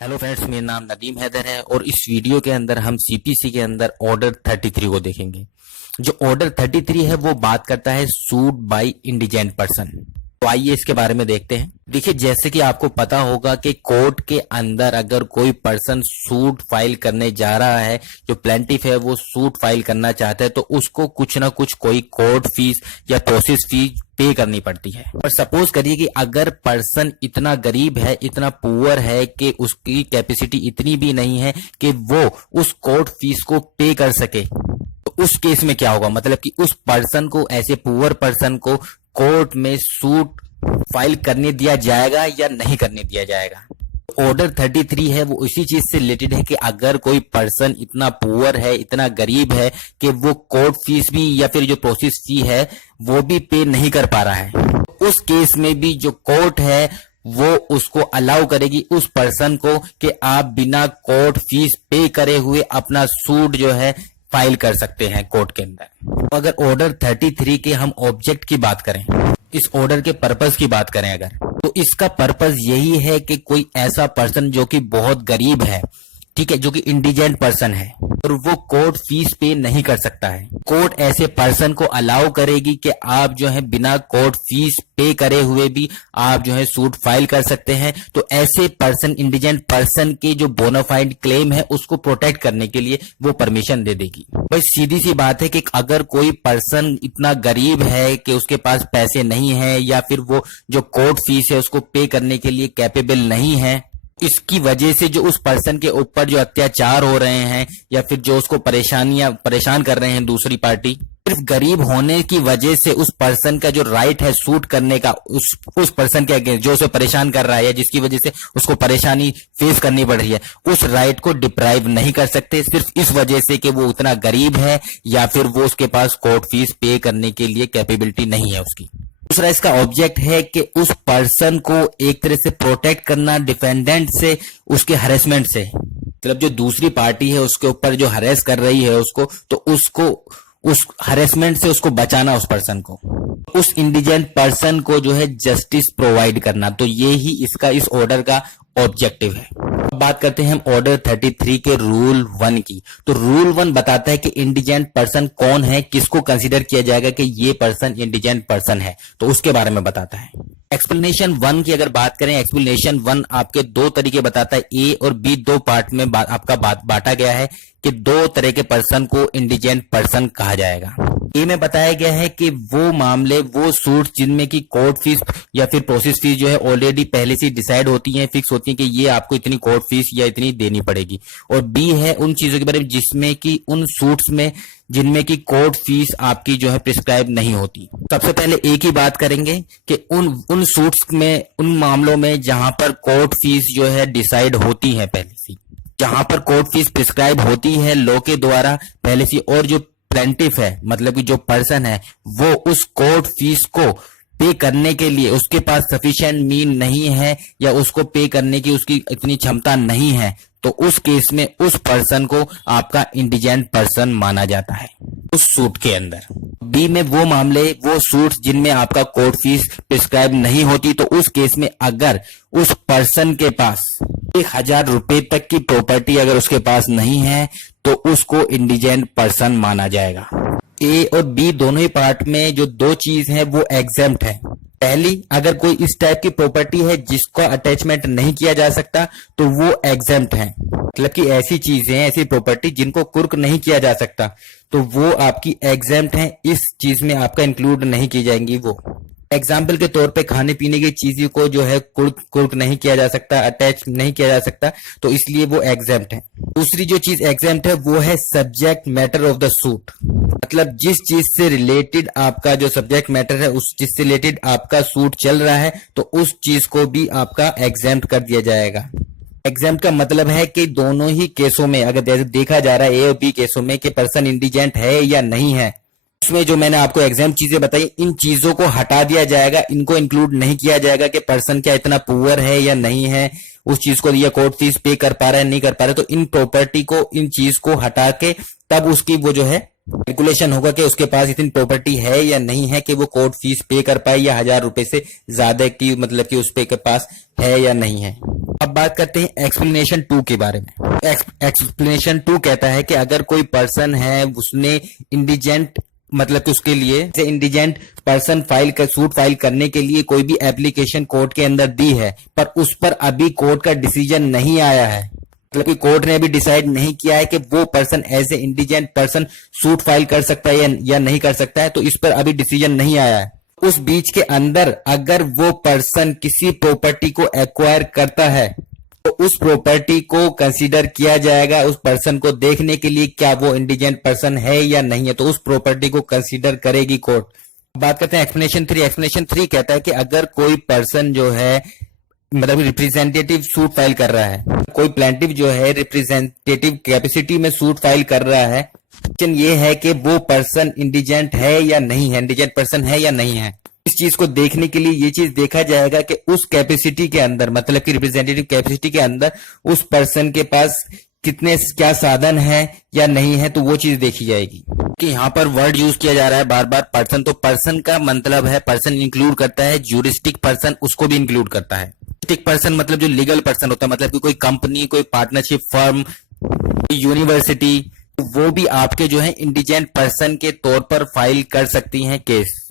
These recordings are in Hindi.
हेलो फ्रेंड्स, मेरा नाम नदीम हैदर है और इस वीडियो के अंदर हम सीपीसी के अंदर ऑर्डर 33 को देखेंगे। जो ऑर्डर 33 है वो बात करता है सूट बाय इंडिजेंट पर्सन। तो आइए इसके बारे में देखते हैं। देखिए, जैसे कि आपको पता होगा कि कोर्ट के अंदर अगर कोई पर्सन सूट फाइल करने जा रहा है, जो प्लेंटिफ है वो सूट फाइल करना चाहता है, तो उसको कुछ ना कुछ कोई कोर्ट फीस या प्रोसेस फीस पे करनी पड़ती है। और सपोज करिए कि अगर पर्सन इतना गरीब है, इतना पुअर है कि उसकी कैपेसिटी इतनी भी नहीं है कि वो उस कोर्ट फीस को पे कर सके, तो उस केस में क्या होगा? मतलब कि उस पर्सन को, ऐसे पुअर पर्सन को कोर्ट में सूट फाइल करने दिया जाएगा या नहीं करने दिया जाएगा। ऑर्डर 33 है वो इसी चीज से रिलेटेड है कि अगर कोई पर्सन इतना पुअर है, इतना गरीब है कि वो कोर्ट फीस भी या फिर जो प्रोसेस फी है वो भी पे नहीं कर पा रहा है, उस केस में भी जो कोर्ट है वो उसको अलाउ करेगी उस पर्सन को कि आप बिना कोर्ट फीस पे करे हुए अपना सूट जो है फाइल कर सकते हैं कोर्ट के अंदर। अगर ऑर्डर 33 के हम ऑब्जेक्ट की बात करें, इस ऑर्डर के पर्पस की बात करें अगर, तो इसका पर्पस यही है कि कोई ऐसा पर्सन जो कि बहुत गरीब है, ठीक है, जो कि इंडिजेंट पर्सन है और वो कोर्ट फीस पे नहीं कर सकता है, कोर्ट ऐसे पर्सन को अलाउ करेगी कि आप जो है बिना कोर्ट फीस पे करे हुए भी आप जो है सूट फाइल कर सकते हैं। तो ऐसे पर्सन, इंडिजेंट पर्सन के जो बोनाफाइड क्लेम है उसको प्रोटेक्ट करने के लिए वो परमिशन दे देगी। बस सीधी सी बात है कि अगर कोई पर्सन इतना गरीब है कि उसके पास पैसे नहीं है या फिर वो जो कोर्ट फीस है उसको पे करने के लिए कैपेबल नहीं है, इसकी वजह से जो उस पर्सन के ऊपर जो अत्याचार हो रहे हैं या फिर जो उसको परेशान कर रहे हैं दूसरी पार्टी, सिर्फ गरीब होने की वजह से उस पर्सन का जो राइट है सूट करने का उस पर्सन के अगेंस्ट जो उसे परेशान कर रहा है या जिसकी वजह से उसको परेशानी फेस करनी पड़ रही है, उस राइट को डिप्राइव नहीं कर सकते सिर्फ इस वजह से कि वो उतना गरीब है या फिर वो उसके पास कोर्ट फीस पे करने के लिए कैपेबिलिटी नहीं है उसकी। दूसरा इसका ऑब्जेक्ट है कि उस पर्सन को एक तरह से प्रोटेक्ट करना डिफेंडेंट से, उसके हरेसमेंट से, मतलब जो दूसरी पार्टी है उसके ऊपर जो हरेस कर रही है उसको, तो उसको उस हरेसमेंट से उसको बचाना, उस पर्सन को, उस इंडिजेंट पर्सन को जो है जस्टिस प्रोवाइड करना। तो ये ही इसका, इस ऑर्डर का ऑब्जेक्टिव है। अब बात करते हैं हम ऑर्डर 33 के रूल 1 की। तो रूल 1 बताता है कि इंडिजेंट पर्सन कौन है, किसको कंसीडर किया जाएगा कि ये पर्सन इंडिजेंट पर्सन है, तो उसके बारे में बताता है। एक्सप्लेनेशन 1 की अगर बात करें, एक्सप्लेनेशन 1 आपके दो तरीके बताता है, ए और बी दो पार्ट में आपका बांटा गया है कि दो तरह के पर्सन को इंडिजेंट पर्सन कहा जाएगा। ए में बताया गया है कि वो मामले, वो सूट जिनमें की कोर्ट फीस या फिर प्रोसेस फीस जो है ऑलरेडी पहले से डिसाइड होती है, फिक्स होती है कि ये आपको इतनी कोर्ट फीस या इतनी देनी पड़ेगी। और बी है उन चीजों के बारे में जिसमें कि उन सूट्स में जिनमें की कोर्ट फीस आपकी जो है प्रिस्क्राइब नहीं होती। सबसे पहले ए की बात करेंगे कि उन सूट्स में, उन मामलों में जहां पर कोर्ट फीस जो है डिसाइड होती है पहले से, जहां पर कोर्ट फीस प्रिस्क्राइब होती है लॉ के द्वारा पहले से, और जो प्लेंटिफ है मतलब कि जो पर्सन है वो उस कोर्ट फीस को पे करने के लिए उसके पास सफिशिएंट मीन नहीं है या उसको पे करने की उसकी इतनी क्षमता नहीं है, तो उस केस में उस पर्सन को आपका इंडिजेंट पर्सन माना जाता है उस सूट के अंदर। बी में वो मामले, वो सूट्स जिनमें आपका कोर्ट फीस प्रिस्क्राइब नहीं होती, तो उस केस में अगर उस पर्सन के पास 1000 रुपए तक की प्रॉपर्टी अगर उसके पास नहीं है तो उसको इंडिजेंट पर्सन माना जाएगा। ए और बी दोनों ही पार्ट में जो दो चीज है वो एग्जेम्प्ट है। पहली, अगर कोई इस टाइप की प्रॉपर्टी है जिसका अटैचमेंट नहीं किया जा सकता तो वो एग्जेम्प्ट है, मतलब कि ऐसी चीजें, ऐसी प्रॉपर्टी जिनको कुर्क नहीं किया जा सकता तो वो आपकी एग्जेम्प्ट है, इस चीज में आपका इंक्लूड नहीं की जाएंगी। वो एग्जाम्पल के तौर पे खाने पीने की चीजों को जो है कुर्क नहीं किया जा सकता, अटैच नहीं किया जा सकता, तो इसलिए वो एग्जेम्प्ट है। दूसरी जो चीज एग्जेम्प्ट है वो है subject matter of the suit, मतलब जिस चीज से रिलेटेड आपका जो सब्जेक्ट मैटर है, उस चीज से रिलेटेड आपका सूट चल रहा है, तो उस चीज को भी आपका एग्जेम्प्ट कर दिया जाएगा। एग्जेम्प्ट का मतलब है कि दोनों ही केसों में अगर देखा जा रहा है, ए और बी केसों में, कि पर्सन इंडिजेंट है या नहीं है, उसमें जो मैंने आपको एग्जेम्प्ट चीजें बताई, इन चीजों को हटा दिया जाएगा, इनको इंक्लूड नहीं किया जाएगा कि पर्सन क्या इतना पुअर है या नहीं है, उस चीज को या कोर्ट फीस पे कर पा रहा है नहीं कर पा रहा है, तो इन प्रॉपर्टी को, इन चीज को हटा के तब उसकी वो जो है कैलकुलेशन होगा कि उसके पास इतनी प्रॉपर्टी है या नहीं है कि वो कोर्ट फीस पे कर पाए, या 1000 रुपए से ज्यादा की मतलब कि उस पे के पास है या नहीं है। अब बात करते हैं एक्सप्लेनेशन 2 के बारे में। एक्सप्लेनेशन 2 कहता है कि अगर कोई पर्सन है उसने इंडिजेंट मतलब कि उसके लिए इंडिजेंट पर्सन सूट फाइल करने के लिए कोई भी एप्लीकेशन कोर्ट के अंदर दी है, पर उस पर अभी कोर्ट का डिसीजन नहीं आया है, मतलब कि कोर्ट ने अभी डिसाइड नहीं किया है कि वो person as a indigent person suit file कर सकता है या नहीं कर सकता है, तो इस पर अभी डिसीजन नहीं आया है। उस बीच के अंदर अगर वो पर्सन किसी प्रॉपर्टी को एक्वायर करता है तो उस प्रॉपर्टी को कंसीडर किया जाएगा उस पर्सन को देखने के लिए क्या वो इंडिजेंट पर्सन है या नहीं है, तो उस प्रॉपर्टी को कंसीडर करेगी कोर्ट। बात करते हैं एक्सप्लेनेशन 3। एक्सप्लेनेशन 3 कहता है कि अगर कोई पर्सन जो है मतलब रिप्रेजेंटेटिव सूट फाइल कर रहा है, कोई प्लेंटिफ जो है रिप्रेजेंटेटिव कैपेसिटी में सूट फाइल कर रहा है, क्वेश्चन ये है कि वो पर्सन इंडिजेंट है या नहीं है, इंडिजेंट पर्सन है या नहीं है। इस चीज को देखने के लिए ये चीज देखा जाएगा कि उस कैपेसिटी के अंदर मतलब कि रिप्रेजेंटेटिव कैपेसिटी के अंदर उस पर्सन के पास कितने क्या साधन है या नहीं है, तो वो चीज देखी जाएगी। कि यहाँ पर वर्ड यूज किया जा रहा है बार बार पर्सन, तो पर्सन का मतलब है पर्सन इंक्लूड करता है ज्यूरिस्टिक पर्सन, उसको भी इंक्लूड करता है। ज्यूरिस्टिक पर्सन मतलब जो लीगल पर्सन होता है, मतलब कि कोई कंपनी, कोई पार्टनरशिप फर्म, यूनिवर्सिटी, वो भी आपके जो है इंडिजेंट पर्सन के तौर पर फाइल कर सकती हैं केस।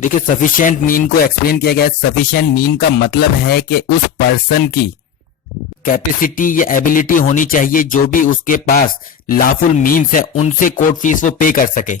देखिए सफिशिएंट मीन को एक्सप्लेन किया गया है। सफिशिएंट मीन का मतलब है कि उस पर्सन की कैपेसिटी या एबिलिटी होनी चाहिए जो भी उसके पास लॉफुल मीन्स है उनसे कोर्ट फीस वो पे कर सके।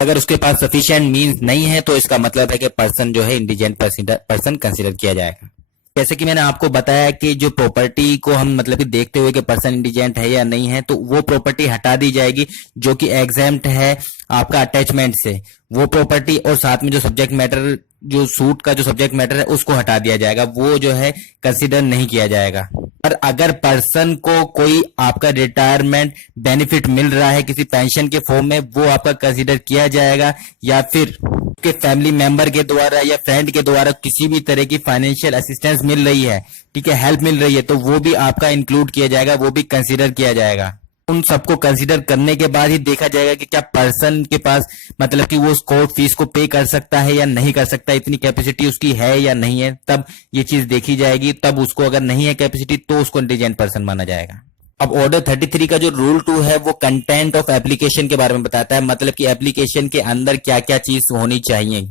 अगर उसके पास सफिशिएंट मीन्स नहीं है तो इसका मतलब है कि पर्सन जो है इंडिजेंट पर्सन कंसीडर किया जाएगा। जैसे कि मैंने आपको बताया कि जो प्रॉपर्टी को हम मतलब कि देखते हुए कि पर्सन इंडिजेंट है या नहीं है, तो वो प्रॉपर्टी हटा दी जाएगी जो कि एग्जेम्प्ट है आपका अटैचमेंट से, वो प्रॉपर्टी और साथ में जो सब्जेक्ट मैटर जो सूट का जो सब्जेक्ट मैटर है उसको हटा दिया जाएगा, वो जो है कंसीडर नहीं किया जाएगा। पर अगर पर्सन को कोई आपका रिटायरमेंट बेनिफिट मिल रहा है किसी पेंशन के फॉर्म में, वो आपका कंसीडर किया जाएगा, या फिर के फैमिली मेंबर के द्वारा या फ्रेंड के द्वारा किसी भी तरह की फाइनेंशियल असिस्टेंस मिल रही है, ठीक है, हेल्प मिल रही है, तो वो भी आपका इंक्लूड किया जाएगा, वो भी कंसीडर किया जाएगा। उन सबको कंसीडर करने के बाद ही देखा जाएगा कि क्या पर्सन के पास मतलब कि वो कोर्ट फीस को पे कर सकता है या नहीं कर सकता, इतनी कैपेसिटी उसकी है या नहीं है, तब ये चीज देखी जाएगी। तब उसको अगर नहीं है कैपेसिटी तो उसको इंडिजेंट पर्सन माना जाएगा। अब ऑर्डर 33 का जो रूल 2 है वो कंटेंट ऑफ एप्लीकेशन के बारे में बताता है, मतलब कि एप्लीकेशन के अंदर क्या क्या चीज होनी चाहिए।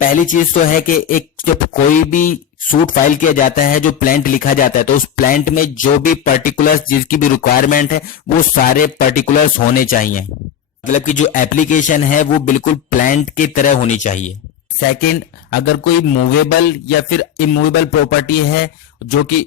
पहली चीज तो है कि एक जब कोई भी सूट फाइल किया जाता है, जो प्लांट लिखा जाता है, तो उस प्लांट में जो भी पर्टिकुलर्स जिसकी भी रिक्वायरमेंट है वो सारे पर्टिकुलर्स होने चाहिए, मतलब कि जो एप्लीकेशन है वो बिल्कुल प्लांट की तरह होनी चाहिए। सेकंड, अगर कोई मूवेबल या फिर इमूवेबल प्रॉपर्टी है जो कि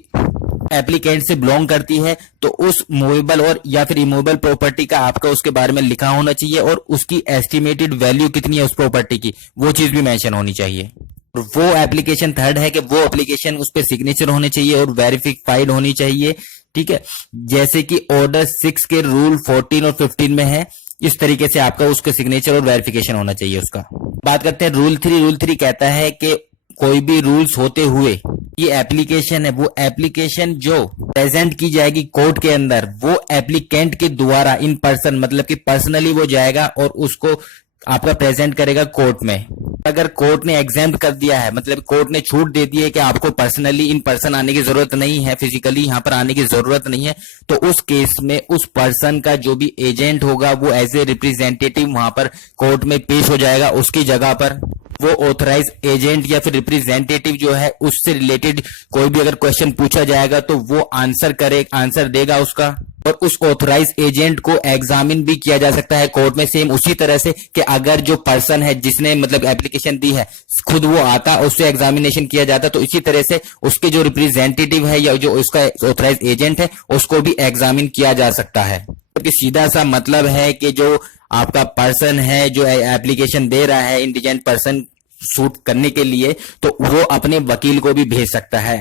एप्लीकेंट से बिलोंग करती है, तो उस मूवेबल और या फिर इमूवेबल प्रॉपर्टी का आपका उसके बारे में लिखा होना चाहिए, और उसकी एस्टिमेटेड वैल्यू कितनी है उस प्रॉपर्टी की, वो चीज भी मेंशन होनी चाहिए। वो एप्लीकेशन थर्ड है कि वो एप्लीकेशन उस पर सिग्नेचर होने चाहिए और वेरिफाइड होनी चाहिए, ठीक है, जैसे कि ऑर्डर 6 के रूल 14 और 15 में है, इस तरीके से आपका उसका सिग्नेचर और वेरिफिकेशन होना चाहिए उसका। बात करते हैं रूल 3। रूल 3 कहता है कि कोई भी रूल्स होते हुए ये एप्लीकेशन है, वो एप्लीकेशन जो प्रेजेंट की जाएगी कोर्ट के अंदर, वो एप्लीकेंट के द्वारा इन पर्सन मतलब कि पर्सनली वो जाएगा और उसको आपका प्रेजेंट करेगा कोर्ट में। अगर कोर्ट ने एग्जेम्प्ट कर दिया है, मतलब कोर्ट ने छूट दे दी है कि आपको पर्सनली इन पर्सन आने की जरूरत नहीं है, फिजिकली यहाँ पर आने की जरूरत नहीं है, तो उस केस में उस पर्सन का जो भी एजेंट होगा वो एज ए रिप्रेजेंटेटिव वहां पर कोर्ट में पेश हो जाएगा। उसकी जगह पर वो ऑथराइज एजेंट या फिर रिप्रेजेंटेटिव जो है उससे रिलेटेड कोई भी अगर क्वेश्चन पूछा जाएगा तो वो आंसर देगा उसका, और उस ऑथराइज एजेंट को एग्जामिन भी किया जा सकता है कोर्ट में, सेम उसी तरह से कि अगर जो पर्सन है जिसने मतलब एप्लीकेशन दी है खुद वो आता उससे एग्जामिनेशन किया जाता, तो इसी तरह से उसके जो रिप्रेजेंटेटिव है या जो उसका ऑथराइज एजेंट है उसको भी एग्जामिन किया जा सकता है। तो सीधा सा मतलब है कि जो आपका पर्सन है जो एप्लीकेशन दे रहा है इंडिजेंट पर्सन सूट करने के लिए, तो वो अपने वकील को भी भेज सकता है।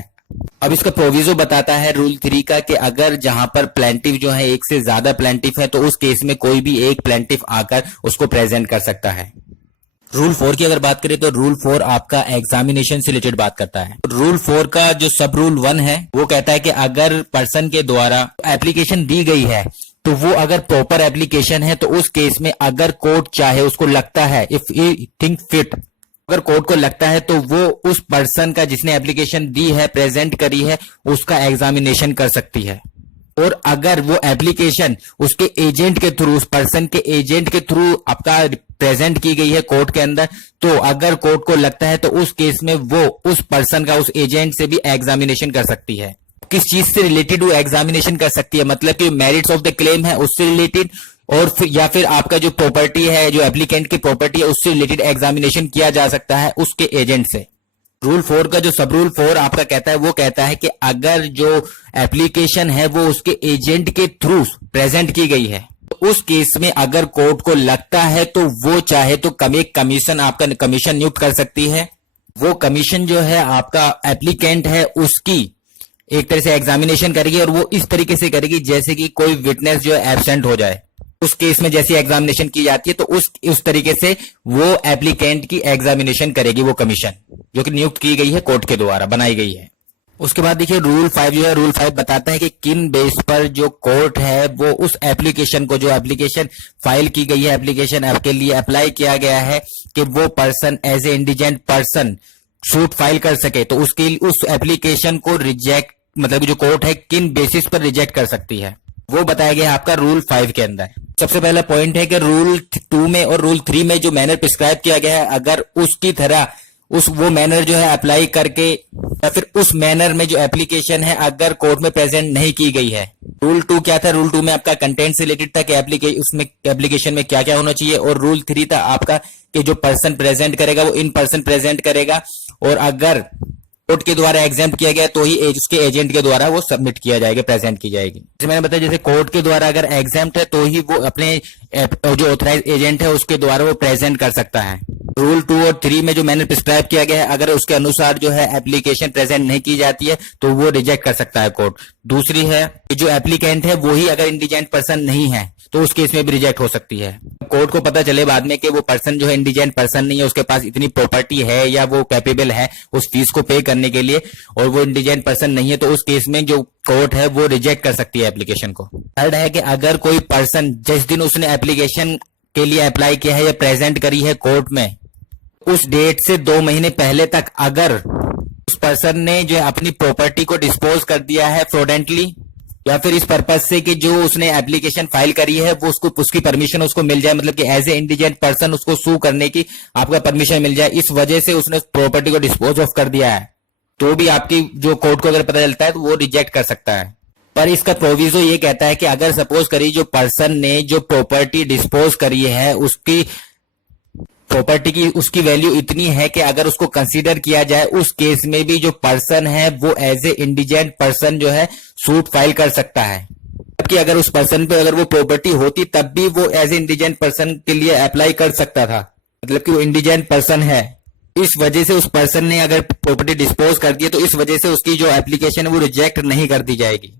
अब इसका प्रोविजो बताता है रूल 3 का कि अगर जहां पर प्लेंटिफ जो है एक से ज्यादा प्लेंटिफ है तो उस केस में कोई भी एक प्लेंटिफ आकर उसको प्रेजेंट कर सकता है। रूल 4 की अगर बात करें तो रूल 4 आपका एग्जामिनेशन से रिलेटेड बात करता है। रूल 4 का जो सब रूल 1 है वो कहता है कि अगर पर्सन के द्वारा एप्लीकेशन दी गई है तो वो अगर प्रॉपर एप्लीकेशन है तो उस केस में अगर कोर्ट चाहे, उसको लगता है, इफ यू थिंक फिट, अगर कोर्ट को लगता है तो वो उस पर्सन का जिसने एप्लीकेशन दी है, प्रेजेंट करी है, उसका एग्जामिनेशन कर सकती है। और अगर वो एप्लीकेशन उसके एजेंट के थ्रू, उस पर्सन के एजेंट के थ्रू आपका प्रेजेंट की गई है कोर्ट के अंदर, तो अगर कोर्ट को लगता है तो उस केस में वो उस पर्सन का, उस एजेंट से भी एग्जामिनेशन कर सकती है। किस चीज से रिलेटेड वो एग्जामिनेशन कर सकती है, मतलब कि मेरिट्स ऑफ द क्लेम है उससे रिलेटेड, और फिर या फिर आपका जो प्रॉपर्टी है, जो एप्लीकेंट की प्रॉपर्टी है, उससे रिलेटेड एग्जामिनेशन किया जा सकता है उसके एजेंट से। रूल 4 का जो सब रूल 4 आपका कहता है, वो कहता है कि अगर जो एप्लीकेशन है वो उसके एजेंट के थ्रू प्रेजेंट की गई है, तो उस केस में अगर कोर्ट को लगता है तो वो चाहे तो एक कमीशन, आपका कमीशन नियुक्त कर सकती है। वो कमीशन जो है आपका एप्लीकेंट है उसकी एक तरह से एग्जामिनेशन करेगी, और वो इस तरीके से करेगी जैसे कि कोई विटनेस जो है एब्सेंट हो जाए। उस केस में जैसी एग्जामिनेशन की जाती है तो उस तरीके से वो एप्लीकेंट की एग्जामिनेशन करेगी वो कमीशन, जो कि नियुक्त की गई है कोर्ट के द्वारा, बनाई गई है। उसके बाद देखिए रूल 5 जो है, रूल 5 बताता है कि किन बेस पर जो कोर्ट है वो उस एप्लीकेशन को, जो एप्लीकेशन फाइल की गई है, एप्लीकेशन आपके लिए अप्लाई किया गया है कि वो person as a indigent person suit file कर सके, तो उसके उस एप्लीकेशन को रिजेक्ट, मतलब जो कोर्ट है किन बेसिस पर रिजेक्ट कर सकती है, वो बताया गया है आपका रूल 5 के अंदर। सबसे पहला पॉइंट है कि रूल 2 में और रूल 3 में जो मैनर प्रिस्क्राइब किया गया है, अगर उसकी तरह वो मैनर जो है अप्लाई करके, या फिर उस मैनर में जो एप्लीकेशन है अगर कोर्ट में प्रेजेंट नहीं की गई है। रूल 2 क्या था, रूल 2 में आपका कंटेंट से रिलेटेड था कि उसमें एप्लीकेशन में क्या क्या होना चाहिए, और रूल 3 था आपका कि जो पर्सन प्रेजेंट करेगा वो इन पर्सन प्रेजेंट करेगा, और अगर कोर्ट के द्वारा एग्जाम किया गया तो ही उसके एजेंट के द्वारा वो सबमिट किया जाएगा, प्रेजेंट की जाएगी। जैसे मैंने बताया, जैसे कोर्ट के द्वारा अगर एग्जाम है तो ही वो अपने जो ऑथराइज एजेंट है उसके द्वारा वो प्रेजेंट कर सकता है। रूल 2 और 3 में जो मैंने प्रिस्क्राइब किया गया है, अगर उसके अनुसार जो है एप्लीकेशन प्रेजेंट नहीं की जाती है तो वो रिजेक्ट कर सकता है कोर्ट। दूसरी है कि जो एप्लीकेंट है वो ही अगर इंडिजेंट पर्सन नहीं है तो उस केस में भी रिजेक्ट हो सकती है। कोर्ट को पता चले बाद में कि वो पर्सन जो है इंडिजेंट पर्सन नहीं है, उसके पास इतनी प्रॉपर्टी है या वो कैपेबल है उस फीस को पे करने के लिए, और वो इंडिजेंट पर्सन नहीं है, तो उस केस में जो कोर्ट है वो रिजेक्ट कर सकती है एप्लीकेशन को। थर्ड है कि अगर कोई पर्सन जिस दिन उसने एप्लीकेशन के लिए अप्लाई किया है या प्रेजेंट करी है कोर्ट में, उस डेट से 2 महीने पहले तक अगर उस पर्सन ने जो है अपनी प्रॉपर्टी को डिस्पोज कर दिया है फ्रॉडेंटली, या फिर इस पर्पज से कि जो उसने एप्लीकेशन फाइल करी है वो उसकी परमिशन उसको मिल जाए, मतलब कि एज ए इंडिजेंट पर्सन उसको सू करने की आपका परमिशन मिल जाए, इस वजह से उसने प्रॉपर्टी को डिस्पोज ऑफ कर दिया है, तो भी आपकी जो कोर्ट को अगर पता चलता है तो वो रिजेक्ट कर सकता है। पर इसका प्रोविजो ये कहता है कि अगर सपोज करिए जो पर्सन ने जो प्रॉपर्टी डिस्पोज करी है उसकी प्रॉपर्टी की उसकी वैल्यू इतनी है कि अगर उसको कंसीडर किया जाए, उस केस में भी जो पर्सन है वो एज ए इंडिजेंट पर्सन जो है सूट फाइल कर सकता है। जबकि अगर उस पर्सन पे अगर वो प्रॉपर्टी होती तब भी वो एज ए इंडिजेंट पर्सन के लिए अप्लाई कर सकता था, मतलब कि वो इंडिजेंट पर्सन है। इस वजह से उस पर्सन ने अगर प्रॉपर्टी डिस्पोज कर दी है तो इस वजह से उसकी जो एप्लीकेशन है वो रिजेक्ट नहीं कर दी जाएगी।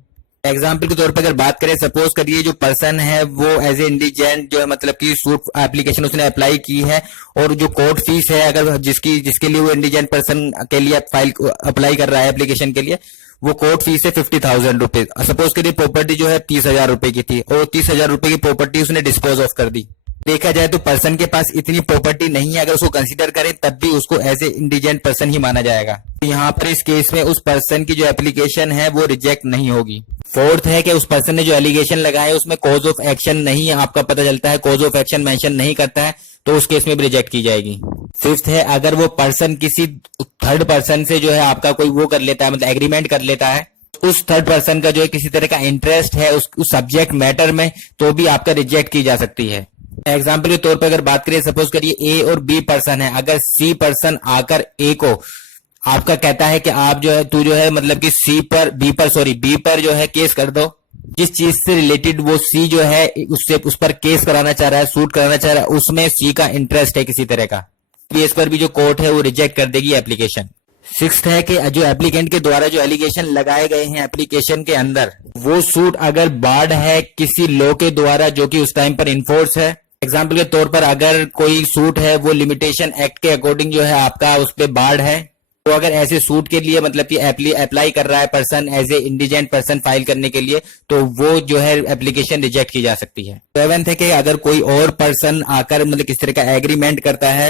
एग्जाम्पल के तौर पर अगर बात करें, सपोज करिए जो पर्सन है वो एज ए इंडिजेंट जो है, मतलब कि सूट एप्लीकेशन उसने अप्लाई की है, और जो कोर्ट फीस है अगर जिसके लिए वो इंडिजेंट पर्सन के लिए फाइल अप्लाई कर रहा है एप्लीकेशन के लिए, वो कोर्ट फीस है 50,000 रुपए। सपोज करिए प्रॉपर्टी जो है 30,000 रुपए की थी, और 30,000 रुपए की प्रॉपर्टी उसने डिस्पोज ऑफ कर दी। देखा जाए तो पर्सन के पास इतनी प्रॉपर्टी नहीं है, अगर उसको कंसीडर करें तब भी उसको एज ए इंडिजेंट पर्सन ही माना जाएगा। तो यहाँ पर इस केस में उस पर्सन की जो एप्लीकेशन है वो रिजेक्ट नहीं होगी। फोर्थ है कि उस पर्सन ने जो एलिगेशन लगाया उसमें कॉज ऑफ एक्शन नहीं है, आपका पता चलता है कॉज ऑफ एक्शन मेंशन नहीं करता है, तो उस केस में भी रिजेक्ट की जाएगी। फिफ्थ है अगर वो पर्सन किसी थर्ड पर्सन से जो है आपका कोई वो कर लेता है, मतलब एग्रीमेंट कर लेता है, उस थर्ड पर्सन का जो है किसी तरह का इंटरेस्ट है उस सब्जेक्ट मैटर में, तो भी आपका रिजेक्ट की जा सकती है। एग्जाम्पल के तौर पर अगर बात करें, सपोज करिए ए और बी पर्सन है, अगर सी पर्सन आकर ए को आपका कहता है कि आप जो है तू जो है मतलब कि बी पर जो है केस कर दो, जिस चीज से रिलेटेड वो सी जो है उस पर केस कराना चाह रहा है, सूट कराना चाह रहा है, उसमें सी का इंटरेस्ट है किसी तरह का, इस पर भी जो कोर्ट है वो रिजेक्ट कर देगी एप्लीकेशन। सिक्स्थ है कि जो एप्लीकेंट के द्वारा जो एलिगेशन लगाए गए हैं एप्लीकेशन के अंदर, वो सूट अगर बार्ड है किसी लॉ के द्वारा जो कि उस टाइम पर इन्फोर्स है। एग्जाम्पल के तौर पर अगर कोई सूट है वो लिमिटेशन एक्ट के अकॉर्डिंग जो है आपका उस पर बार्ड है, तो अगर ऐसे सूट के लिए मतलब कि अप्लाई कर रहा है person as a indigent person file करने के लिए, तो वो जो है एप्लीकेशन रिजेक्ट की जा सकती है। 7th है कि अगर कोई और पर्सन आकर मतलब किस तरह का एग्रीमेंट करता है,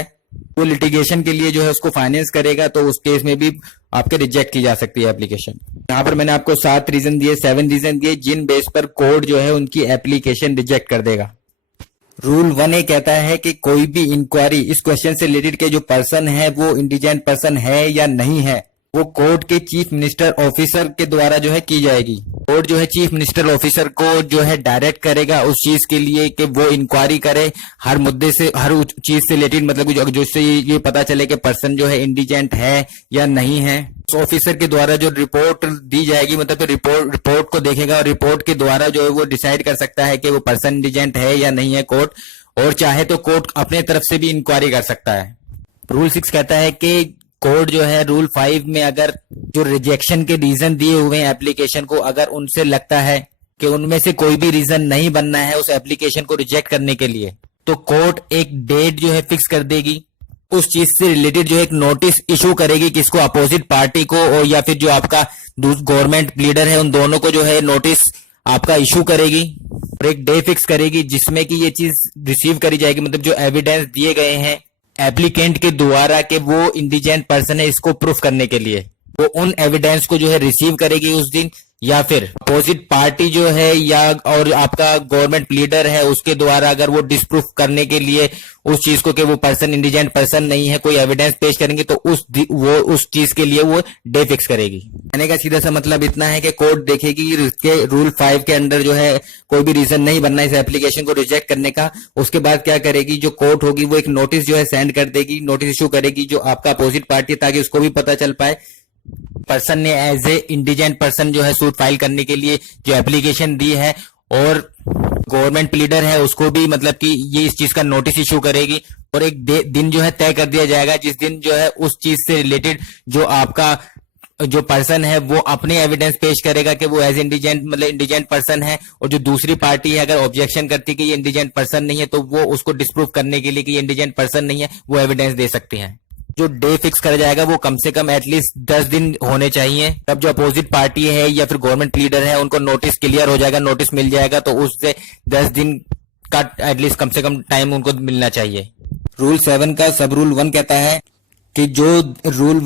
वो लिटिगेशन के लिए जो है उसको फाइनेंस करेगा, तो उस केस में भी आपके रिजेक्ट की जा सकती है एप्लीकेशन। यहाँ पर मैंने आपको 7 रीजन दिए, 7 रीजन दिए जिन बेस पर कोर्ट जो है उनकी एप्लीकेशन रिजेक्ट कर देगा। रूल 1A कहता है कि कोई भी इंक्वायरी इस क्वेश्चन से रिलेटेड के जो पर्सन है वो इंडिजेंट पर्सन है या नहीं है, वो कोर्ट के चीफ मिनिस्टर ऑफिसर के द्वारा जो है की जाएगी। कोर्ट जो है चीफ मिनिस्टर ऑफिसर को जो है डायरेक्ट करेगा उस चीज के लिए कि वो इंक्वायरी करे हर मुद्दे से, हर चीज से रिलेटेड, मतलब जिससे ये पता चले कि पर्सन जो है इंडिजेंट है या नहीं है। ऑफिसर के द्वारा जो रिपोर्ट दी जाएगी, मतलब तो रिपोर्ट को देखेगा और रिपोर्ट के द्वारा जो है वो डिसाइड कर सकता है कि वो पर्सन इंडिजेंट है या नहीं है कोर्ट, और चाहे तो कोर्ट अपने तरफ से भी इंक्वायरी कर सकता है। रूल 6 कहता है कि कोर्ट जो है रूल 5 में अगर जो रिजेक्शन के रीजन दिए हुए हैं एप्लीकेशन को, अगर उनसे लगता है कि उनमें से कोई भी रीजन नहीं बनना है उस एप्लीकेशन को रिजेक्ट करने के लिए, तो कोर्ट एक डेट जो है फिक्स कर देगी, उस चीज से रिलेटेड जो एक नोटिस इशू करेगी किसको, अपोजिट पार्टी को, और या फिर जो आपका गवर्नमेंट लीडर है उन दोनों को जो है नोटिस आपका इशू करेगी, और एक डे फिक्स करेगी जिसमें कि ये चीज रिसीव करी जाएगी, मतलब जो एविडेंस दिए गए हैं एप्लीकेंट के द्वारा कि वो इंडिजेंट पर्सन है इसको प्रूफ करने के लिए, वो उन एविडेंस को जो है रिसीव करेगी उस दिन, या फिर अपोजिट पार्टी जो है या और आपका गवर्नमेंट लीडर है उसके द्वारा अगर वो डिसप्रूफ करने के लिए उस चीज को कि वो पर्सन इंडिजेंट पर्सन नहीं है कोई एविडेंस पेश करेंगे, तो उस चीज के लिए वो डे फिक्स करेगी। कहने का सीधा सा मतलब इतना है कि कोर्ट देखेगी कि रूल 5 के अंडर जो है कोई भी रीजन नहीं बनना इस एप्लीकेशन को रिजेक्ट करने का। उसके बाद क्या करेगी, जो कोर्ट होगी वो एक नोटिस जो है सेंड कर देगी, नोटिस इशू करेगी जो आपका अपोजिट पार्टी, ताकि उसको भी पता चल पाए पर्सन ने एज ए इंडिजेंट पर्सन जो है सूट फाइल करने के लिए जो एप्लीकेशन दी है, और गवर्नमेंट लीडर है उसको भी मतलब कि ये इस चीज का नोटिस इशू करेगी, और एक दिन जो है तय कर दिया जाएगा जिस दिन जो है उस चीज से रिलेटेड जो आपका जो पर्सन है वो अपने एविडेंस पेश करेगा कि वो एज इंडिजेंट मतलब इंडिजेंट पर्सन है, और जो दूसरी पार्टी है अगर ऑब्जेक्शन करती है कि ये इंडिजेंट पर्सन नहीं है तो वो उसको डिस्प्रूव करने के लिए कि ये इंडिजेंट पर्सन नहीं है वो एविडेंस दे सकते हैं। जो डे फिक्स करा जाएगा वो कम से कम एटलीस्ट 10 दिन होने चाहिए, तब जो अपोजिट पार्टी है या फिर गवर्नमेंट लीडर है उनको नोटिस क्लियर हो जाएगा, नोटिस मिल जाएगा, तो उससे 10 दिन का एटलीस्ट कम से कम टाइम उनको मिलना चाहिए। रूल 7 का सब रूल 1 कहता है कि जो रूल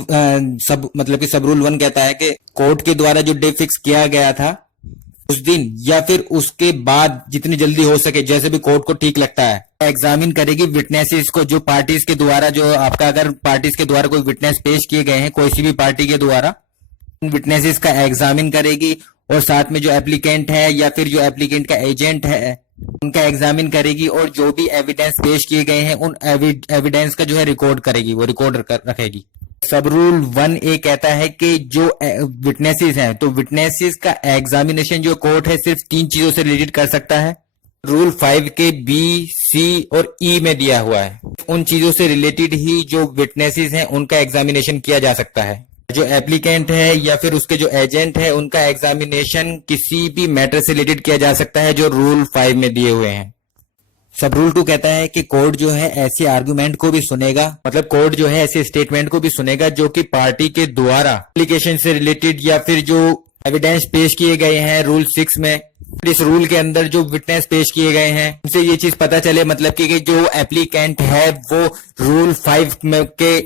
सब रूल 1 कहता है कि कोर्ट के द्वारा जो डे फिक्स किया गया था उस दिन या फिर उसके बाद जितनी जल्दी हो सके, जैसे भी कोर्ट को ठीक लगता है, एग्जामिन करेगी विटनेसेस को, जो पार्टीज के द्वारा जो आपका अगर पार्टीज के द्वारा कोई विटनेस पेश किए गए हैं कोई सी भी पार्टी के द्वारा, उन विटनेसेस का एग्जामिन करेगी, और साथ में जो एप्लीकेंट है या फिर जो एप्लीकेंट का एजेंट है उनका एग्जामिन करेगी, और जो भी एविडेंस पेश किए गए हैं उन एविडेंस का जो है रिकॉर्ड करेगी, वो रिकॉर्ड रखेगी। सब रूल 1A कहता है कि जो विटनेसेस हैं तो विटनेसेस का एग्जामिनेशन जो कोर्ट है सिर्फ 3 चीजों से रिलेटेड कर सकता है। रूल 5 के B, C और E में दिया हुआ है, उन चीजों से रिलेटेड ही जो विटनेसेस हैं उनका एग्जामिनेशन किया जा सकता है। जो एप्लीकेंट है या फिर उसके जो एजेंट है उनका एग्जामिनेशन किसी भी मैटर से रिलेटेड किया जा सकता है जो रूल 5 में दिए हुए हैं। सब रूल 2 कहता है कि कोर्ट जो है ऐसे आर्गुमेंट को भी सुनेगा, मतलब कोर्ट जो है ऐसे स्टेटमेंट को भी सुनेगा जो कि पार्टी के द्वारा एप्लीकेशन से रिलेटेड या फिर जो एविडेंस पेश किए गए हैं रूल 6 में, इस रूल के अंदर जो विटनेस पेश किए गए हैं उनसे ये चीज पता चले, मतलब कि जो एप्लीकेंट है वो रूल 5 में के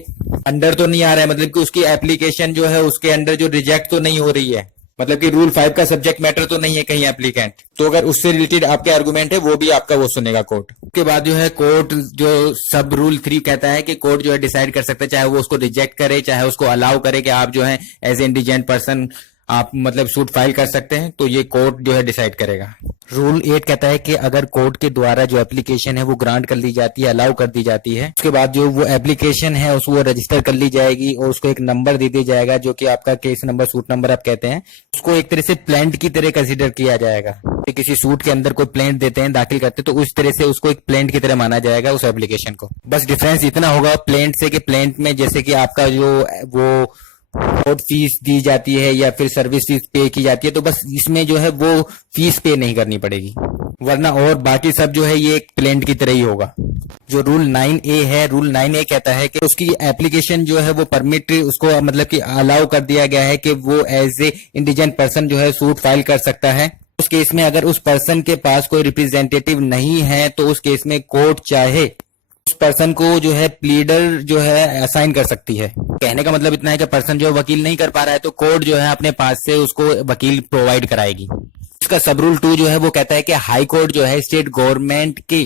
अंडर तो नहीं आ रहा है, मतलब कि उसकी एप्लीकेशन जो है उसके अंडर जो रिजेक्ट तो नहीं हो रही है, मतलब कि रूल 5 का सब्जेक्ट मैटर तो नहीं है कहीं एप्लीकेंट, तो अगर उससे रिलेटेड आपके आर्गुमेंट है वो भी आपका वो सुनेगा कोर्ट। उसके बाद जो है कोर्ट जो सब रूल 3 कहता है कि कोर्ट जो है डिसाइड कर सकता है, चाहे वो उसको रिजेक्ट करे चाहे उसको अलाउ करे कि आप जो है एज ए इंडिजेंट पर्सन आप मतलब सूट फाइल कर सकते हैं, तो ये कोर्ट जो है डिसाइड करेगा। रूल 8 कहता है कि अगर कोर्ट के द्वारा जो एप्लीकेशन है वो ग्रांट कर दी जाती है, अलाउ कर दी जाती है, उसके बाद जो वो एप्लीकेशन है उसको रजिस्टर कर ली जाएगी और उसको एक नंबर दे दिया जाएगा जो कि आपका केस नंबर सूट नंबर आप कहते हैं, उसको एक तरह से प्लेंट की तरह कंसिडर किया जाएगा। किसी सूट के अंदर कोई प्लेंट देते हैं दाखिल करते हैं तो उस तरह से उसको एक प्लेंट की तरह माना जाएगा उस एप्लीकेशन को। बस डिफरेंस इतना होगा प्लेंट से कि प्लेंट में जैसे कि आपका जो वो कोर्ट फीस दी जाती है या फिर सर्विस फीस पे की जाती है, तो बस इसमें जो है वो फीस पे नहीं करनी पड़ेगी। वरना और बाकी सब जो है ये एक प्लेंट की तरह ही होगा। जो रूल 9A है, रूल 9A कहता है कि उसकी एप्लीकेशन जो है वो परमिट, उसको मतलब कि अलाउ कर दिया गया है कि वो एज ए इंडिजेंट पर्सन जो है सूट फाइल कर सकता है। उस केस में अगर उस पर्सन के पास कोई रिप्रेजेंटेटिव नहीं है तो उस केस में कोर्ट चाहे उस पर्सन को जो है प्लीडर जो है असाइन कर सकती है। कहने का मतलब इतना है कि पर्सन जो है वकील नहीं कर पा रहा है तो कोर्ट जो है अपने पास से उसको वकील प्रोवाइड कराएगी। इसका सब रूल 2 जो है वो कहता है कि हाई कोर्ट जो है स्टेट गवर्नमेंट की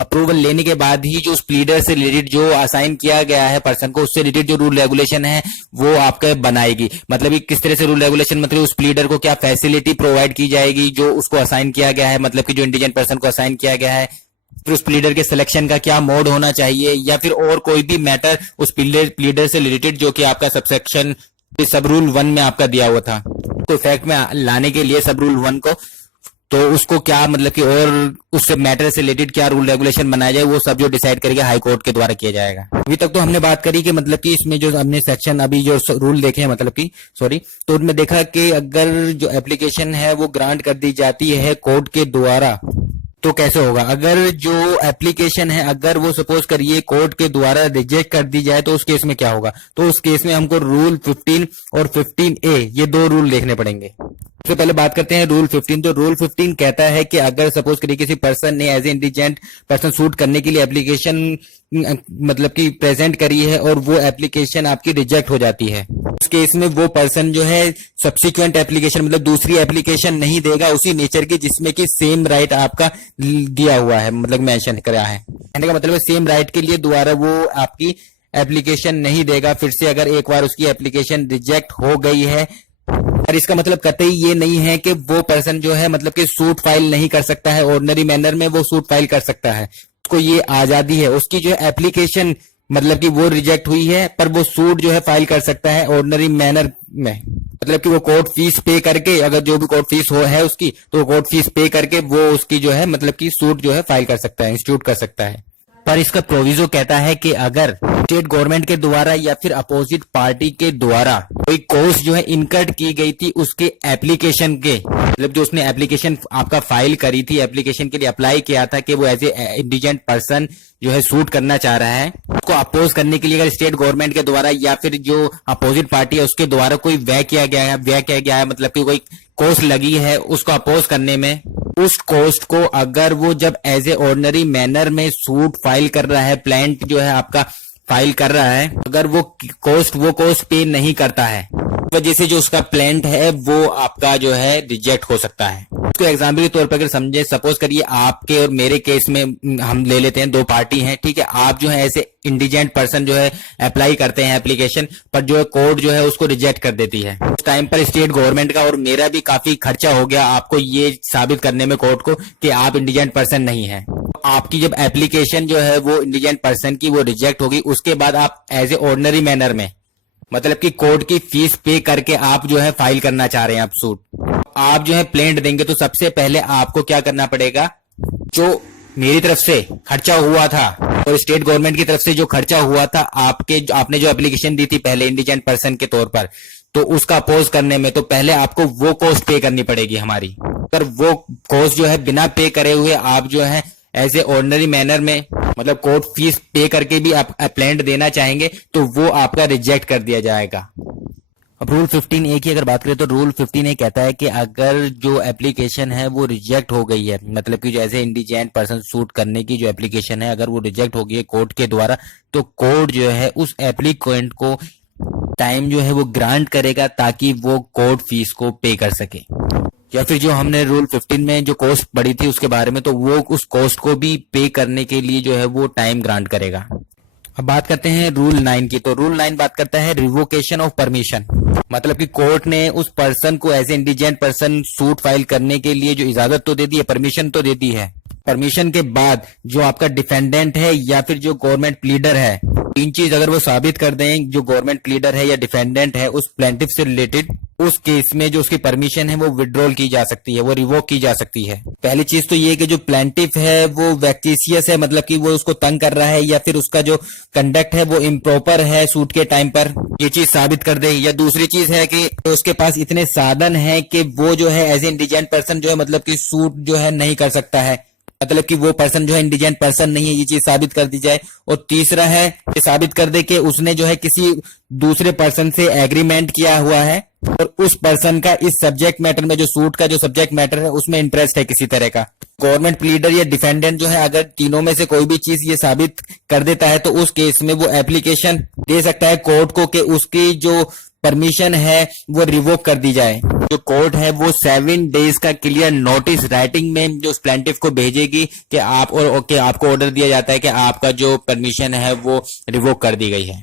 अप्रूवल लेने के बाद ही जो उस प्लीडर से रिलेटेड जो असाइन किया गया है पर्सन को, उससे रिलेटेड जो रूल रेगुलेशन है वो आपका बनाएगी। मतलब कि किस तरह से रूल रेगुलेशन, मतलब उस प्लीडर को क्या फैसिलिटी प्रोवाइड की जाएगी जो उसको असाइन किया गया है, मतलब कि जो इंडिजेंट पर्सन को असाइन किया गया है, फिर उस प्लीडर के सिलेक्शन का क्या मोड होना चाहिए, या फिर और कोई भी मैटर उस प्लीडर से रिलेटेड जो कि आपका सबसेक्शन सब रूल 1 में आपका दिया हुआ था, तो इफेक्ट में लाने के लिए सब रूल 1 को, तो उसको क्या मतलब कि और उससे मैटर से रिलेटेड क्या रूल रेगुलेशन बनाया जाए वो सब जो डिसाइड करके हाई कोर्ट के द्वारा किया जाएगा। अभी तक तो हमने बात करी कि मतलब कि इसमें जो हमने सेक्शन अभी जो रूल देखे हैं, मतलब कि तो उनमें देखा कि अगर जो एप्लीकेशन है वो ग्रांट कर दी जाती है कोर्ट के द्वारा तो कैसे होगा। अगर जो एप्लीकेशन है अगर वो सपोज करिए कोर्ट के द्वारा रिजेक्ट कर दी जाए तो उस केस में क्या होगा। तो उस केस में हमको रूल 15 और 15A ये 2 रूल देखने पड़ेंगे। सबसे पहले बात करते हैं रूल 15। तो रूल 15 कहता है कि अगर सपोज करिए किसी पर्सन ने as a indigent person suit करने के लिए एप्लीकेशन मतलब कि प्रेजेंट करी है और वो एप्लीकेशन आपकी रिजेक्ट हो जाती है, उस केस में वो पर्सन जो है सब्सिक्वेंट एप्लीकेशन मतलब दूसरी एप्लीकेशन नहीं देगा उसी नेचर की जिसमें कि सेम राइट आपका दिया हुआ है, मतलब मेंशन करा है। कहने का मतलब है सेम राइट के लिए दोबारा वो आपकी एप्लीकेशन नहीं देगा फिर से, अगर एक बार उसकी एप्लीकेशन रिजेक्ट हो गई है। और इसका मतलब कतई ये नहीं है कि वो पर्सन जो है मतलब कि सूट फाइल नहीं कर सकता है, ऑर्डिनरी मैनर में वो सूट फाइल कर सकता है, उसको ये आजादी है। उसकी जो एप्लीकेशन मतलब कि वो रिजेक्ट हुई है पर वो सूट जो है फाइल कर सकता है ऑर्डिनरी मैनर में, मतलब कि वो कोर्ट फीस पे करके, अगर जो भी कोर्ट फीस है उसकी तो कोर्ट फीस पे करके वो उसकी जो है मतलब कि सूट जो है फाइल कर सकता है, इंस्टीट्यूट कर सकता है। पर इसका प्रोविजो कहता है कि अगर स्टेट गवर्नमेंट के द्वारा या फिर अपोजिट पार्टी के द्वारा कोई कॉस्ट जो है इनकर्ड की गई थी उसके एप्लीकेशन के, मतलब जो उसने एप्लीकेशन आपका फाइल करी थी, एप्लीकेशन के लिए अप्लाई किया था कि वो एज ए इंडिजेंट पर्सन जो है सूट करना चाह रहा है, उसको अपोज करने के लिए अगर स्टेट गवर्नमेंट के द्वारा या फिर जो अपोजिट पार्टी है उसके द्वारा कोई व्यय किया गया है मतलब कि कोई कॉस्ट लगी है उसको अपोज करने में, उस कॉस्ट को अगर वो जब एज ए ऑर्डिनरी मैनर में सूट फाइल कर रहा है, प्लांट जो है आपका फाइल कर रहा है, अगर वो कॉस्ट पे नहीं करता है वजह से जो उसका प्लांट है वो आपका जो है रिजेक्ट हो सकता है। उसको एग्जाम्पल के तौर पर अगर समझे, सपोज करिए आपके और मेरे केस में हम ले लेते हैं 2 पार्टी हैं, ठीक है। आप जो है ऐसे इंडिजेंट पर्सन जो है अप्लाई करते हैं एप्लीकेशन पर जो है कोर्ट जो है उसको रिजेक्ट कर देती है। उस टाइम पर स्टेट गवर्नमेंट का और मेरा भी काफी खर्चा हो गया आपको ये साबित करने में कोर्ट को कि आप इंडिजेंट पर्सन नहीं है। आपकी जब एप्लीकेशन जो है वो इंडिजेंट पर्सन की वो रिजेक्ट होगी, उसके बाद आप एज ए ऑर्डिनरी मैनर में मतलब कि कोर्ट की फीस पे करके आप जो है फाइल करना चाह रहे हैं आप सूट, आप जो है प्लेंट देंगे तो सबसे पहले आपको क्या करना पड़ेगा, जो मेरी तरफ से खर्चा हुआ था और स्टेट गवर्नमेंट की तरफ से जो खर्चा हुआ था आपने जो एप्लीकेशन दी थी पहले इंडिजेंट पर्सन के तौर पर, तो उसका अपोज करने में तो पहले आपको वो कॉस्ट पे करनी पड़ेगी हमारी। पर वो कॉस्ट जो है बिना पे करे हुए आप जो है एज ए ऑर्डिनरी मैनर में मतलब कोर्ट फीस पे करके भी आप अप्लाइड देना चाहेंगे तो वो आपका रिजेक्ट कर दिया जाएगा। अब रूल 15A की अगर बात करें तो रूल 15A कहता है कि अगर जो एप्लीकेशन है वो रिजेक्ट हो गई है, मतलब कि जो as a indigent person suit करने की जो एप्लीकेशन है अगर वो रिजेक्ट हो गई है कोर्ट के द्वारा, तो कोर्ट जो है उस एप्लीकेंट को टाइम जो है वो ग्रांट करेगा ताकि वो कोर्ट फीस को पे कर सके। या फिर जो हमने रूल 15 में जो कॉस्ट पड़ी थी उसके बारे में, तो वो उस कॉस्ट को भी पे करने के लिए जो है वो टाइम ग्रांट करेगा। अब बात करते हैं रूल 9 की। तो रूल 9 बात करता है रिवोकेशन ऑफ परमिशन, मतलब कि कोर्ट ने उस पर्सन को as a indigent person suit file करने के लिए जो इजाजत तो दे दी है, परमिशन तो दे दी है, परमिशन के बाद जो आपका डिफेंडेंट है या फिर जो गवर्नमेंट प्लीडर है, 3 चीज अगर वो साबित कर दें, जो गवर्नमेंट प्लीडर है या डिफेंडेंट है उस प्लेंटिफ से रिलेटेड, उस केस में जो उसकी परमिशन है वो विड्रॉल की जा सकती है, वो रिवोक की जा सकती है। पहली चीज तो ये कि जो प्लेंटिफ है वो वैक्टिशियस है, मतलब कि वो उसको तंग कर रहा है या फिर उसका जो कंडक्ट है वो इम्प्रॉपर है सूट के टाइम पर, ये चीज साबित कर दे। या दूसरी चीज है कि उसके पास इतने साधन है कि वो जो है एज ए इंडिजेंट पर्सन जो है मतलब कि सूट जो है नहीं कर सकता है, मतलब कि वो पर्सन जो है इंडिजेंट पर्सन नहीं है, ये चीज साबित कर दी जाए। और तीसरा है ये साबित कर दे कि उसने जो है किसी दूसरे पर्सन से एग्रीमेंट किया हुआ है और उस पर्सन का इस सब्जेक्ट मैटर में, जो सूट का जो सब्जेक्ट मैटर है उसमें इंटरेस्ट है किसी तरह का। गवर्नमेंट प्लीडर या डिफेंडेंट जो है अगर तीनों में से कोई भी चीज ये साबित कर देता है तो उस केस में वो एप्लीकेशन दे सकता है कोर्ट को कि उसकी जो परमिशन है वो रिवोक कर दी जाए। जो कोर्ट है वो 7 डेज का क्लियर नोटिस राइटिंग में जो प्लेंटिफ को भेजेगी कि आप और कि आपको ऑर्डर दिया जाता है कि आपका जो परमिशन है वो रिवोक कर दी गई है।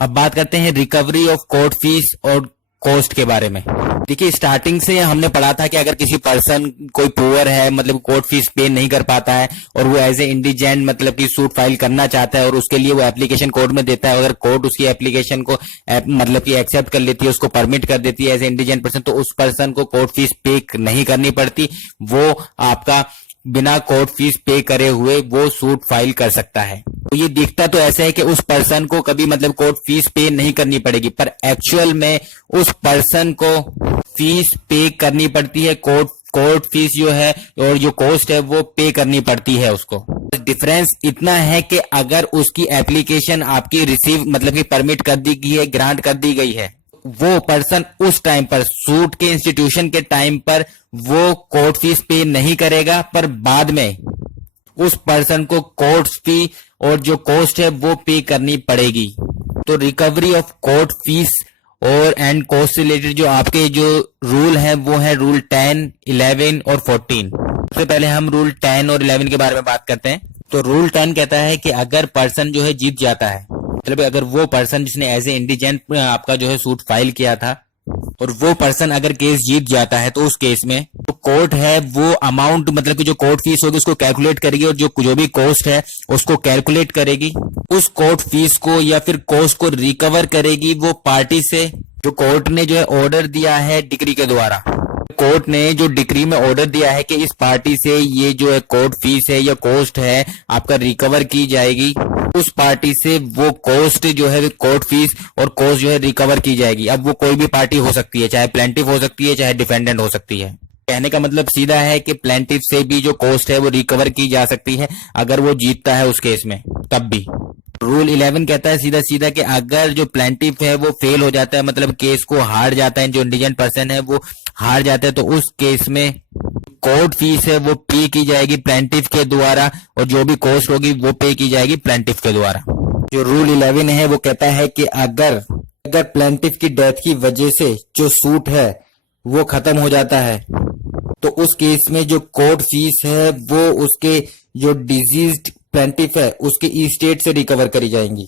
अब बात करते हैं रिकवरी ऑफ कोर्ट फीस और कॉस्ट के बारे में। देखिए स्टार्टिंग से हमने पढ़ा था कि अगर किसी पर्सन कोई पुअर है, मतलब कोर्ट फीस पे नहीं कर पाता है और वो एज ए इंडिजेंट मतलब कि सूट फाइल करना चाहता है और उसके लिए वो एप्लीकेशन कोर्ट में देता है, अगर कोर्ट उसकी एप्लीकेशन को मतलब कि एक्सेप्ट कर लेती है, उसको परमिट कर देती है एज ए इंडिजेंट पर्सन, तो उस पर्सन को कोर्ट फीस पे नहीं करनी पड़ती, वो आपका बिना कोर्ट फीस पे करे हुए वो सूट फाइल कर सकता है। तो ये दिखता तो ऐसा है कि उस पर्सन को कभी मतलब कोर्ट फीस पे नहीं करनी पड़ेगी, पर एक्चुअल में उस पर्सन को फीस पे करनी पड़ती है। कोर्ट फीस जो है और जो कॉस्ट है वो पे करनी पड़ती है उसको। डिफरेंस इतना है कि अगर उसकी एप्लीकेशन आपकी रिसीव मतलब कि परमिट कर दी गई है, ग्रांट कर दी गई है, वो पर्सन उस टाइम पर सूट के इंस्टीट्यूशन के टाइम पर वो कोर्ट फीस पे नहीं करेगा, पर बाद में उस पर्सन को कोर्ट फी और जो कॉस्ट है वो पे करनी पड़ेगी। तो रिकवरी ऑफ कोर्ट फीस और एंड कॉस्ट से रिलेटेड जो आपके जो रूल है वो है रूल 10, 11 और 14। सबसे पहले हम रूल 10 और 11 के बारे में बात करते हैं। तो रूल 10 कहता है कि अगर पर्सन जो है जीत जाता है, मतलब अगर वो पर्सन जिसने एज ए इंडिजेंट आपका जो है सूट फाइल किया था और वो पर्सन अगर केस जीत जाता है, तो उस केस में तो कोर्ट है वो अमाउंट मतलब कि जो कोर्ट फीस होगी उसको कैलकुलेट करेगी और जो भी कॉस्ट है उसको कैलकुलेट करेगी। उस कोर्ट फीस को या फिर कॉस्ट को रिकवर करेगी वो पार्टी से जो कोर्ट ने जो है ऑर्डर दिया है डिक्री के द्वारा। कोर्ट ने जो डिक्री में ऑर्डर दिया है कि इस पार्टी से ये जो है कोर्ट फीस है या कॉस्ट है आपका रिकवर की जाएगी, उस पार्टी से वो कॉस्ट जो है कोर्ट फीस और कॉस्ट जो है रिकवर की जाएगी। अब वो कोई भी पार्टी हो सकती है, चाहे प्लेंटिफ हो सकती है, चाहे डिफेंडेंट हो सकती है। कहने का मतलब सीधा है कि प्लेंटिफ से भी जो कॉस्ट है वो रिकवर की जा सकती है अगर वो जीतता है उस केस में, तब भी। रूल 11 कहता है सीधा सीधा कि अगर जो प्लेंटिफ है वो फेल हो जाता है, मतलब केस को हार जाता है, जो इंडिजेंट पर्सन है वो हार जाता है, तो उस केस में कोर्ट फीस है वो पे की जाएगी प्लेंटिफ के द्वारा और जो भी कॉस्ट होगी वो पे की जाएगी प्लेंटिफ के द्वारा। जो रूल 11 है वो कहता है कि अगर प्लेंटिफ की डेथ की वजह से जो सूट है वो खत्म हो जाता है, तो उस केस में जो कोर्ट फीस है वो उसके जो डिजीज्ड प्लेंटिफ है उसके स्टेट से रिकवर करी जाएंगी।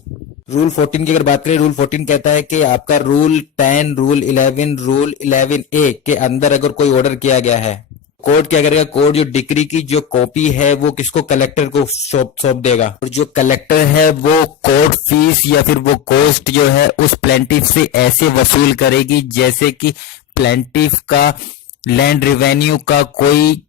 रूल 14 की अगर बात करें, रूल 14 कहता है कि आपका रूल 10, रूल 11, रूल 11A के अंदर अगर कोई ऑर्डर किया गया है, कोर्ट क्या करेगा, कोर्ट जो डिक्री की जो कॉपी है वो किसको, कलेक्टर को सौंप देगा और जो कलेक्टर है वो कोर्ट फीस या फिर वो कॉस्ट जो है उस प्लेंटिफ से ऐसे वसूल करेगी जैसे कि प्लेंटिफ का लैंड रेवेन्यू का कोई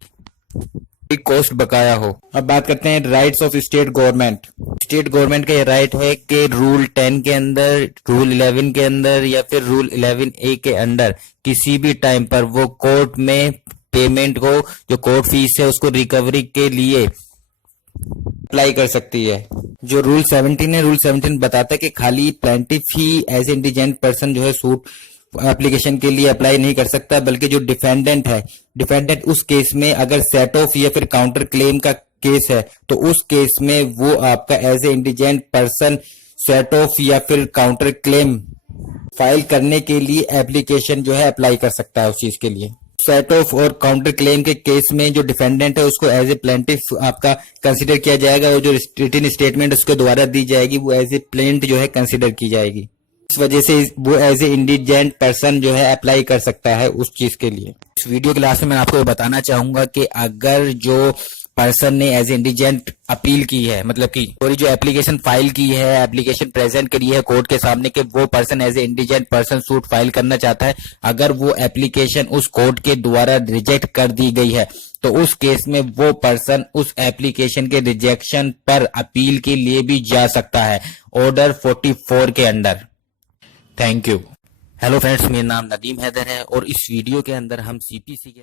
कॉस्ट बकाया हो। अब बात करते हैं rights of state government. State government का ये राइट है कि रूल 10 के अंदर, रूल 11 के अंदर या फिर रूल 11A के अंदर किसी भी टाइम पर वो कोर्ट में पेमेंट को, जो कोर्ट फीस है उसको रिकवरी के लिए अप्लाई कर सकती है। जो रूल 17 है, रूल 17 बताता है कि खाली प्लेंटिफ ही एज इंडिजेंट पर्सन जो है सूट एप्लीकेशन के लिए अप्लाई नहीं कर सकता, बल्कि जो डिफेंडेंट है, डिफेंडेंट उस केस में अगर सेट ऑफ या फिर काउंटर क्लेम का केस है तो उस केस में वो आपका as a indigent person set off या फिर काउंटर क्लेम फाइल करने के लिए एप्लीकेशन जो है अप्लाई कर सकता है उस चीज के लिए। सेट ऑफ और काउंटर क्लेम के केस में जो डिफेंडेंट है उसको एज ए प्लेंटिफ आपका कंसीडर किया जाएगा और जो रिटन स्टेटमेंट उसके द्वारा दी जाएगी वो एज ए प्लेंट जो है कंसीडर की जाएगी। इस वजह से वो एज ए इंडिजेंट पर्सन जो है अप्लाई कर सकता है उस चीज के लिए। इस वीडियो के लास्ट में मैं आपको बताना चाहूंगा कि अगर जो पर्सन ने एज इंडिजेंट अपील की है, मतलब कि पूरी जो एप्लीकेशन फाइल की है, एप्लीकेशन प्रेजेंट करी है कोर्ट के सामने कि वो person as indigent person suit file करना चाहता है, अगर वो एप्लीकेशन उस कोर्ट के द्वारा रिजेक्ट कर दी गई है तो उस केस में वो पर्सन उस एप्लीकेशन के रिजेक्शन पर अपील के लिए भी जा सकता है ऑर्डर 44 के under. Thank you. Hello friends, मेरा नाम नदीम हैदर है और इस वीडियो के अंदर हम सीपीसी के